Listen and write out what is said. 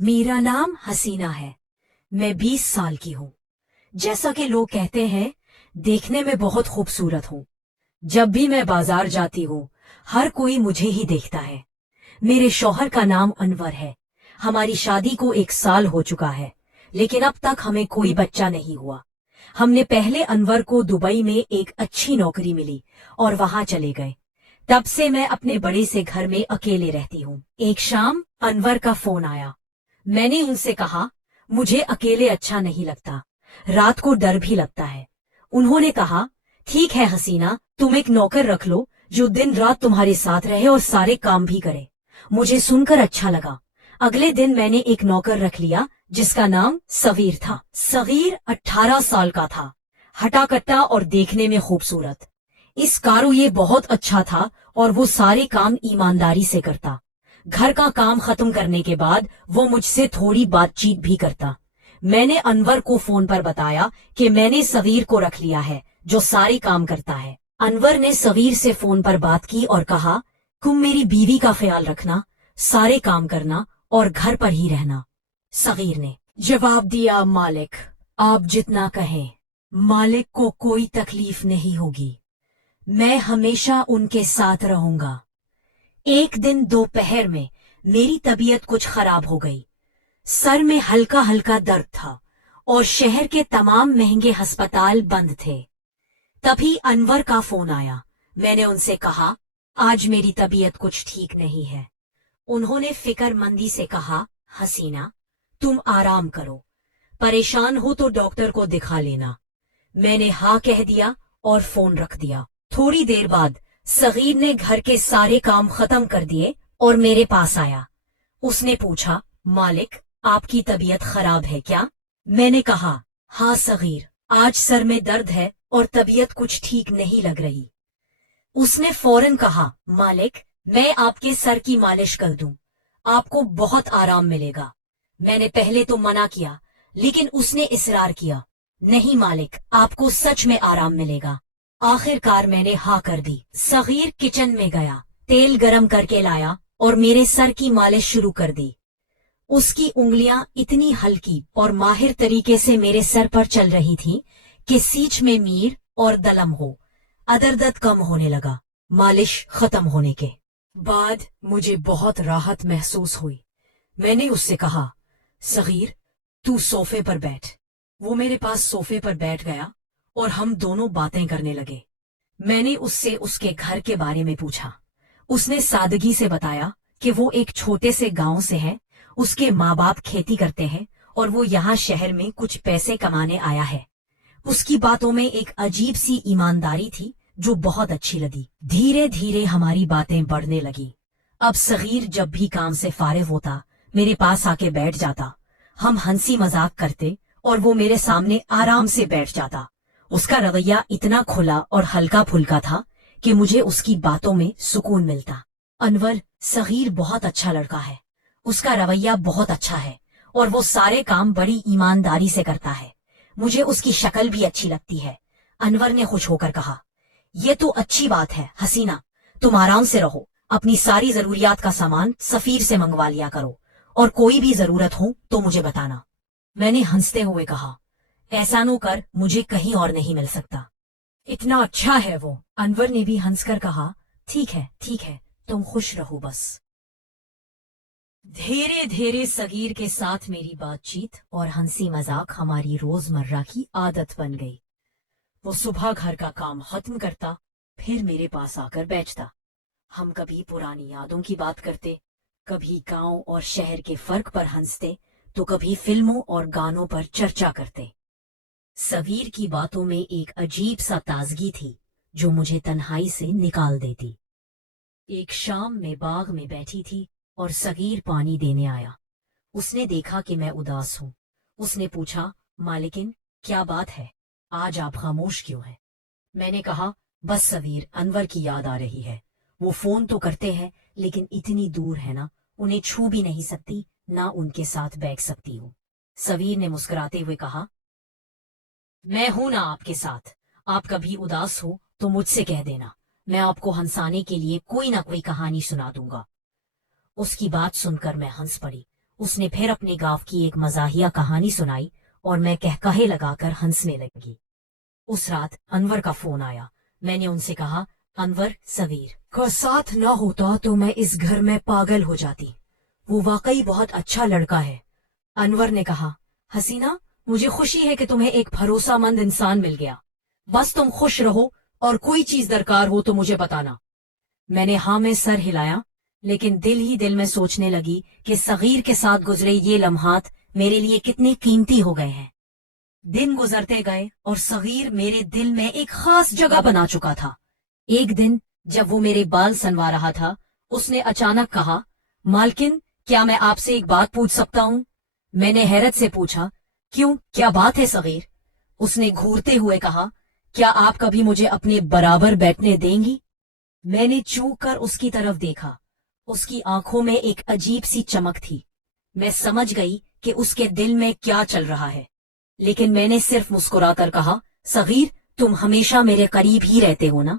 मेरा नाम हसीना है। मैं 20 साल की हूँ। जैसा कि लोग कहते हैं, देखने में बहुत खूबसूरत हूँ। जब भी मैं बाजार जाती हूँ, हर कोई मुझे ही देखता है। मेरे शौहर का नाम अनवर है। हमारी शादी को 1 साल हो चुका है, लेकिन अब तक हमें कोई बच्चा नहीं हुआ। हमने पहले अनवर को दुबई में एक अच्छी नौकरी मिली और वहां चले गए। तब से मैं अपने बड़े से घर में अकेले रहती हूँ। एक शाम अनवर का फोन आया। मैंने उनसे कहा, मुझे अकेले अच्छा नहीं लगता, रात को डर भी लगता है। उन्होंने कहा, ठीक है हसीना, तुम एक नौकर रख लो जो दिन रात तुम्हारे साथ रहे और सारे काम भी करे। मुझे सुनकर अच्छा लगा। अगले दिन मैंने एक नौकर रख लिया जिसका नाम सगीर था। सगीर 18 साल का था, हटाकट्टा और देखने में खूबसूरत। इस कारो ये बहुत अच्छा था और वो सारे काम ईमानदारी से करता। घर का काम खत्म करने के बाद वो मुझसे थोड़ी बातचीत भी करता। मैंने अनवर को फोन पर बताया कि मैंने सगीर को रख लिया है जो सारे काम करता है। अनवर ने सगीर से फोन पर बात की और कहा, तुम मेरी बीवी का ख्याल रखना, सारे काम करना और घर पर ही रहना। सगीर ने जवाब दिया, मालिक आप जितना कहें, मालिक को कोई तकलीफ नहीं होगी। मैं हमेशा उनके साथ रहूंगा। एक दिन दोपहर में मेरी तबीयत कुछ खराब हो गई। सर में हल्का हल्का दर्द था और शहर के तमाम महंगे अस्पताल बंद थे। तभी अनवर का फोन आया। मैंने उनसे कहा, आज मेरी तबीयत कुछ ठीक नहीं है। उन्होंने फिक्रमंदी से कहा, हसीना तुम आराम करो, परेशान हो तो डॉक्टर को दिखा लेना। मैंने हाँ कह दिया और फोन रख दिया। थोड़ी देर बाद सगीर ने घर के सारे काम खत्म कर दिए और मेरे पास आया। उसने पूछा, मालिक आपकी तबीयत खराब है क्या? मैंने कहा, हाँ सगीर, आज सर में दर्द है और तबीयत कुछ ठीक नहीं लग रही। उसने फौरन कहा, मालिक मैं आपके सर की मालिश कर दूं, आपको बहुत आराम मिलेगा। मैंने पहले तो मना किया, लेकिन उसने इसरार किया, नहीं मालिक आपको सच में आराम मिलेगा। आखिरकार मैंने हाँ कर दी। सगीर किचन में गया, तेल गरम करके लाया और मेरे सर की मालिश शुरू कर दी। उसकी उंगलियां इतनी हल्की और माहिर तरीके से मेरे सर पर चल रही थीं कि सींच में मीर और दलम हो। दर्द कम होने लगा। मालिश खत्म होने के बाद मुझे बहुत राहत महसूस हुई। मैंने उससे कहा, सगीर तू सोफे पर बैठ। वो मेरे पास सोफे पर बैठ गया और हम दोनों बातें करने लगे। मैंने उससे उसके घर के बारे में पूछा। उसने सादगी से बताया कि वो एक छोटे से गांव से है, उसके माँ बाप खेती करते हैं और वो यहाँ शहर में कुछ पैसे कमाने आया है। उसकी बातों में एक अजीब सी ईमानदारी थी जो बहुत अच्छी लगी। धीरे धीरे हमारी बातें बढ़ने लगी। अब सगीर जब भी काम से फारिग होता मेरे पास आके बैठ जाता। हम हंसी मजाक करते और वो मेरे सामने आराम से बैठ जाता। उसका रवैया इतना खुला और हल्का फुल्का था कि मुझे उसकी बातों में सुकून मिलता। अनवर सगीर बहुत अच्छा लड़का है, उसका रवैया बहुत अच्छा है और वो सारे काम बड़ी ईमानदारी से करता है। मुझे उसकी शक्ल भी अच्छी लगती है। अनवर ने खुश होकर कहा, ये तो अच्छी बात है हसीना, तुम आराम से रहो, अपनी सारी जरूरियात का सामान सफीर से मंगवा लिया करो और कोई भी जरूरत हो तो मुझे बताना। मैंने हंसते हुए कहा, ऐसा नो कर, मुझे कहीं और नहीं मिल सकता। इतना अच्छा है वो। अनवर ने भी हंसकर कहा, ठीक है, तुम खुश रहो बस। धीरे धीरे सगीर के साथ मेरी बातचीत और हंसी मजाक हमारी रोजमर्रा की आदत बन गई। वो सुबह घर का काम खत्म करता, फिर मेरे पास आकर बैठता। हम कभी पुरानी यादों की बात करते, कभी गांव और शहर के फर्क पर हंसते, तो कभी फिल्मों और गानों पर चर्चा करते। सगीर की बातों में एक अजीब सा ताजगी थी जो मुझे तन्हाई से निकाल देती। एक शाम मैं बाग में बैठी थी और सगीर पानी देने आया। उसने देखा कि मैं उदास हूँ। उसने पूछा, मालिकिन क्या बात है, आज आप खामोश क्यों हैं? मैंने कहा, बस सगीर, अनवर की याद आ रही है। वो फोन तो करते हैं लेकिन इतनी दूर है ना, उन्हें छू भी नहीं सकती, ना उनके साथ बैठ सकती हूँ। सगीर ने मुस्कुराते हुए कहा, मैं हूं ना आपके साथ, आप कभी उदास हो तो मुझसे कह देना, मैं आपको हंसाने के लिए कोई ना कोई कहानी सुना दूंगा। उसकी बात सुनकर मैं हंस पड़ी। اس نے پھر اپنے گاؤں کی ایک مزاحیہ کہانی سنائی اور میں کہکہے لگا کر ہنسنے لگی۔ اس رات انور کا فون آیا۔ میں نے ان سے کہا، انور، صغیر کا ساتھ نہ ہوتا تو میں اس گھر میں پاگل ہو جاتی۔ وہ واقعی بہت اچھا لڑکا ہے۔ انور نے کہا، حسینہ، مجھے خوشی ہے کہ تمہیں ایک بھروسہ مند انسان مل گیا۔ بس تم خوش رہو اور کوئی چیز درکار ہو تو مجھے بتانا۔ میں نے ہاں میں سر ہلایا، لیکن دل ہی دل میں سوچنے لگی کہ صغیر کے ساتھ گزرے یہ لمحات میرے لیے کتنے قیمتی ہو گئے ہیں۔ دن گزرتے گئے اور صغیر میرے دل میں ایک خاص جگہ بنا چکا تھا۔ ایک دن جب وہ میرے بال سنوا رہا تھا، اس نے اچانک کہا، مالکن، کیا میں آپ سے ایک بات پوچھ سکتا ہوں؟ میں نے حیرت سے پوچھا، کیوں، کیا بات ہے صغیر؟ اس نے گھورتے ہوئے کہا، کیا آپ کبھی مجھے اپنے برابر بیٹھنے دیں گی؟ میں نے چونک کر اس کی طرف دیکھا۔ اس کی آنکھوں میں ایک عجیب سی چمک تھی۔ میں سمجھ گئی کہ اس کے دل میں کیا چل رہا ہے، لیکن میں نے صرف مسکرا کر کہا، صغیر، تم ہمیشہ میرے قریب ہی رہتے ہو نا؟